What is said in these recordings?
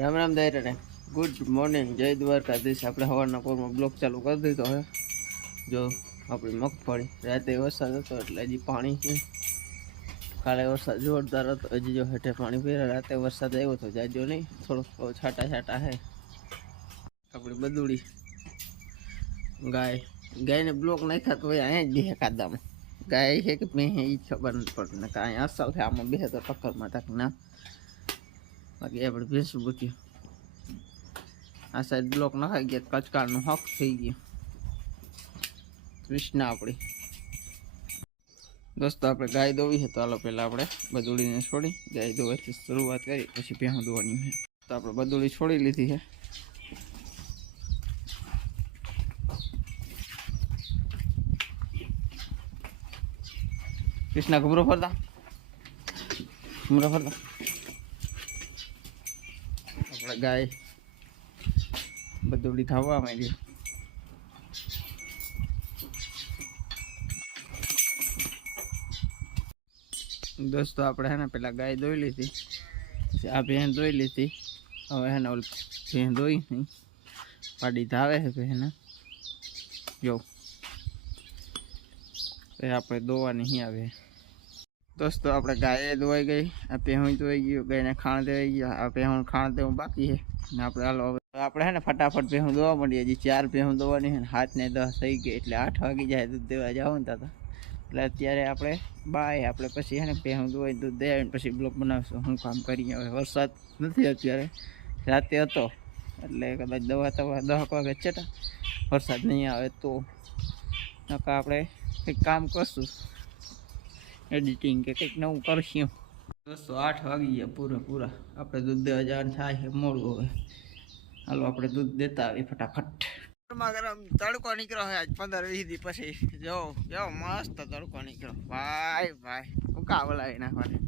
રામ રામ દાયરાને good morning Jai Dwarkadhish. આપણે સવારના પોરમાં બ્લોક ચાલુ કરી દીધો હવે જો, આપણી મગફળી. રાતે વરસાદ હતો એટલે હજી પાણી છે. કાલે વરસાદ જોરદાર હતો. હજી જો હેઠે પાણી પીરા રાતે વરસાદ આવ્યો હતો જાજો નહીં. થોડુંક છાટા છાટા હે આપણી બદુડી ગાય. ગાયને બ્લોક નાખ્યા તો હોય અહીંયા જ બે કાદામાં ગાય છે કે મેં એ ખબર નથી પડતી. કાંઈ અસલ છે. આમાં બે તો ટક્કરમાં તક ના બાકી આપણે ભેંસું બુટ્યું આ સાઈડ બ્લોક નખાઈ ગયા કચકાળનું હક થઈ ગયું. કૃષ્ણ આપણી. દોસ્તો, આપણે ગાય દોવી છે, તો હાલો પહેલાં આપણે બદુડીને છોડી ગાય દોવાથી શરૂઆત કરી, પછી ભેહું દોવાની છે. તો આપણે બદુડી છોડી લીધી છે. કૃષ્ણ ઘૂમરો ફરતા? ઘૂમરો ફરતા? ગાય બધું ખાવા માંડી દોસ્તો આપણે હે ને પેલા ગાય ધોઈ લીધી પછી આ ભેન ધોઈ લીધી હવે હે ને ઓલ ભેન ધોઈ નહીં પાડી ધાવે છે ભેન જો એ આપણે દોવાની અહીં આવે દોસ્તો, આપણે ગાય ધોવાઈ ગઈ, આ પહેવું ધોઈ ગયું, ગાયને ખાણ દેવાઈ ગયું, આ પહેવું ખાણ દેવું બાકી છે. ને આપણે હાલો હવે આપણે હે ને ફટાફટ પહેવું દોવા માંડીએ, હજી ચાર પહેવું દોવાની છે ને હાથ ને દસ થઈ ગઈ, એટલે આઠ વાગી જાય દૂધ દેવા જાવ ને તાતા. એટલે અત્યારે આપણે બાય, આપણે પછી હે ને પહેવું દોવાઈ દૂધ દે આવીને પછી બ્લોક બનાવશું શું કામ કરીએ, હવે વરસાદ નથી અત્યારે, રાતે હતો, એટલે કદાચ દવા તવા દસ વાગે ચટા વરસાદ નહીં આવે તો. નકા આપણે કંઈક કામ કરશું. એડિટિંગ કે કંઈક નવું કરશું. દોસ્તો આઠ વાગી ગયા પૂરા પૂરા. આપણે દૂધ દેવા જવાનું થાય છે મોડું હવે. હાલો આપણે દૂધ દેતા આવીએ ફટાફટ. ગરમા ગરમ તડકો નીકળ્યો હોય આજ પંદર વીસ દી પછી. જો કેવો મસ્ત તડકો નીકળ્યો. ભાઈ ભાઈ ઉકા બોલાવી નાખવાની.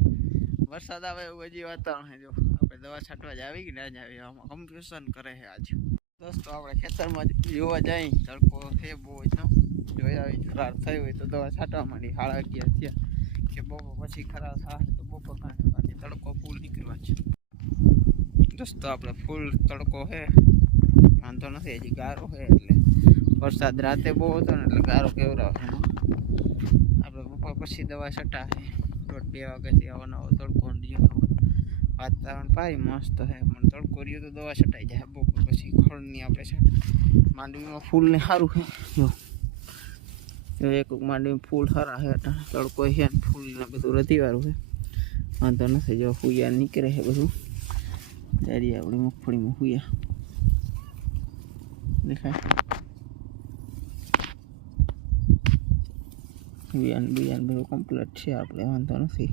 વરસાદ આવે એવું હજી વાતાવરણ છે જો. આપણે દવા છાંટવા જ આવી કે ના જ આવી આમાં કમ્પ્યુશન કરે છે આજ. દોસ્તો આપણે ખેતરમાં જ જોવા જાય તડકો છે બહુ જ જોઈ આવી ખરાબ થઈ હોય તો દવા છાંટવા માંડી હાડા અગિયાર થયા. કે બપોર પછી ખરાબ થાય તો બપોર કાંઈ તડકો ફૂલ નીકળવા છે. દોસ્તો આપણે ફૂલ તડકો છે વાંધો નથી, હજી ગારો છે એટલે. વરસાદ રાતે બહુ હતો ને એટલે ગારો કેવરાવ છે આપણે બપોર પછી દવા છટા છે દોઢ બે વાગ્યાથી આવો નવો તડકો રહ્યો તો વાતાવરણ ભાઈ મસ્ત છે પણ તડકો રહ્યો તો દવા છટાઈ જાય. બપોર પછી ખળની આપણે છે, માંડવીમાં ફૂલને સારું છે જો. એક માંડી ફૂલ સારા છે તડકો છે ને ફૂલ ને બધું રતિવાળું છે. વાંધો નથી, જો હુયા નીકળે છે બધું. ત્યારે આપણી મગફળીમાં હુયા દેખાય? હુયાન બુયાન બધું કમ્પ્લીટ છે આપણે વાંધો નથી.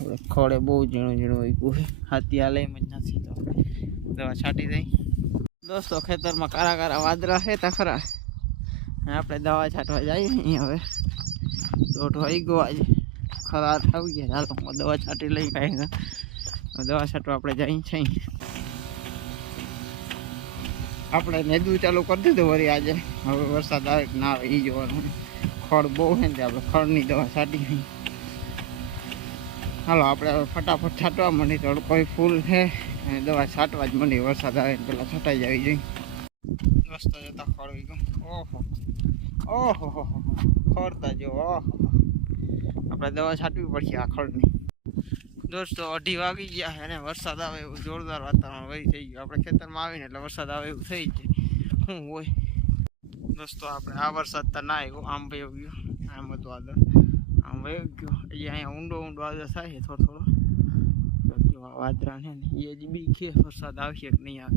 આપણે ખડે બહુ ઝીણું ઝીણું વાગ્યું છે. હાથી હાલે એમ જ નથી તો. દવા છાંટી દઈ. દોસ્તો, ખેતરમાં કારા કારા વાદળા છે તા ખરા. આપણે દવા છાંટવા જઈએ અહીં હવે. દોઢ વાગી ગયો આજે. ખરાબ આવી ગયા. ચાલો દવા છાંટી લઈ કાંઈ દવા છાંટવા આપણે જઈએ છીએ આપણે નેદવું ચાલુ કરી દીધું વળી આજે. હવે વરસાદ આવે ના આવે એ જોવાનું. ખડ બહુ છે ને આપણે ખડની દવા છાંટી હાલો, આપણે હવે ફટાફટ છાંટવા માંડી. કોઈ ફૂલ છે, અને દવા છાંટવા જ માંડી. વરસાદ આવે ને પેલા છટાઈ જવી જોઈએ રસ્તા જતા ખડ ઓહો. ઓહો હો જો, ઓહો. આપણે દવા છાંટવી પડશે આ ખડની દોસ્તો, અઢી વાગી ગયા છે અને વરસાદ આવે એવું જોરદાર વાતાવરણ વહી થઈ ગયું. આપણે ખેતરમાં આવીને એટલે વરસાદ આવે એવું થઈ જાય શું હોય? દોસ્તો, આપણે આ વરસાદ તો ના આવ્યો, આમ વયો ગયો. આમ હતું આદર. આમ વયો ગયો. એ અહીંયા ઊંડો ઊંડો આદર થાય છે થોડો થોડો. વાદરા ને, એ જ બી કે વરસાદ આવશે કે નહીં આવે.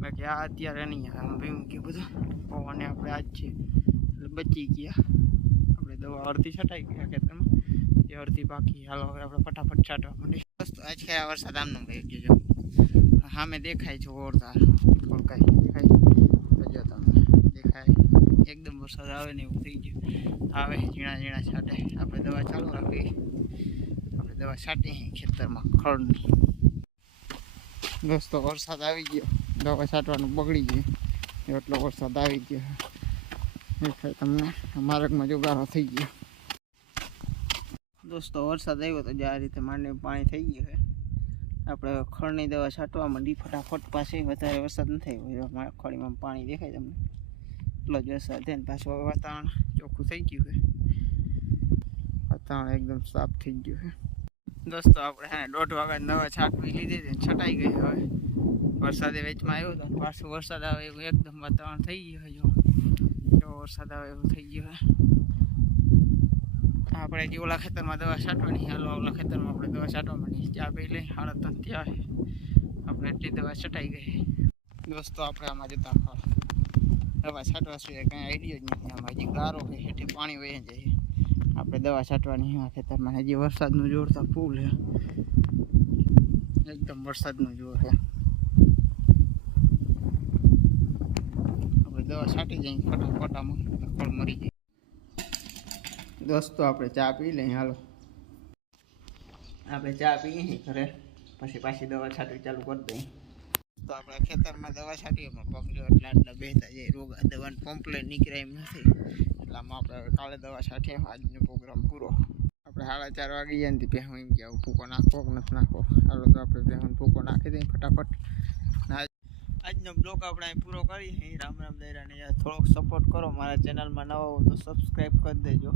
બાકી આ અત્યારે નહીં આવે, આમ ભેગું ગયું બધું. પવન આપણે આજ છે. બચી ગયા. આપણે દવા અડધી છટાઈ ગયા ખેતરમાં. જે અડધી બાકી. હાલો, હવે આપણે ફટાફટ છાંટવા માંડી દોસ્તો, આજ કયા વરસાદ આમનો ભાઈ ગયો સામે દેખાય છે જોરદાર. ઓળખાય દેખાય. જો તમને દેખાય. એકદમ વરસાદ આવે ને એવું થઈ ગયું. આવે, ઝીણા ઝીણા છાંટે. આપણે દવા ચાલુ રાખી આપણે દવા છાંટી ખેતરમાં ખડની દોસ્તો, વરસાદ આવી ગયો. દવા છાંટવાનું બગડી ગયું. એટલો વરસાદ આવી ગયો. દેખાય તમને માર્ગમાં જોગારો થઈ ગયો દોસ્તો વરસાદ આવ્યો તો જે આ રીતે માંડવી પાણી થઈ ગયું છે આપણે ખળની દવા છાંટવા માંડી, ફટાફટ પાછી, વધારે વરસાદ ન થાય હોય અમારા ખળીમાં પાણી દેખાય તમને. એટલો જ વરસાદ છે ને પાછું હવે વાતાવરણ ચોખ્ખું થઈ ગયું છે. વાતાવરણ એકદમ સાફ થઈ ગયું છે. દોસ્તો, આપણે હે ને દોઢ વાગ્યા દવા છાંટવી લીધી હતી ને છટાઈ ગઈ હવે. વરસાદે વેચમાં આવ્યો હતો ને પાછું વરસાદ આવે એવું એકદમ વાતાવરણ થઈ ગયું છે જો જો. વરસાદ આવે એવું થઈ ગયું આપણે જે ઓલા ખેતરમાં દવા છાંટવાની હાલો ઓલા ખેતરમાં આપણે દવા છાંટવા માંડીએ ચા પી લઈ હાલત તો ત્યાં આપણે એટલી દવા છટાઈ ગઈ દોસ્તો, આપણે આમાં જતા દવા છાંટવા સિવાય કાંઈ આઈડિયો જ નથી. આમાં હજી ગારો હોય હેઠે પાણી વહી જાય આપણે દવા છાંટવાની આ ખેતરમાં. હજી વરસાદનું જોર તો ફૂલ છે. એકદમ વરસાદનું જોર છે આપણે દવા છાંટી જાય ફટાફટ ફળ મરી જાય. દોસ્તો, આપણે ચા પી લઈએ, હાલો. આપણે ચા પીએ ઘરે, પછી પાછી દવા છાંટવી ચાલુ કરી દઈએ. તો આપણે ખેતરમાં દવા છાંટીએ પણ પગલો એટલા આટલા બેહતા જાય રોગ દવાનું કમ્પ્લેન નીકળે એમ નથી. એટલે આમાં આપણે કાલે દવા છાંટીએ, આજનો પ્રોગ્રામ પૂરો. આપણે સાડા ચાર વાગી જાય ને પહેવું એમ કે આવું ભૂકો નાખો નથી નાખો હાલો તો આપણે પહેવું ભૂકો નાખી દઈએ ફટાફટ. આજનો બ્લોગ આપણે અહીં પૂરો કરીએ. રામ રામ દૈરાને થોડોક સપોર્ટ કરો. મારા ચેનલમાં નવો હોય તો સબસ્ક્રાઈબ કરી દેજો.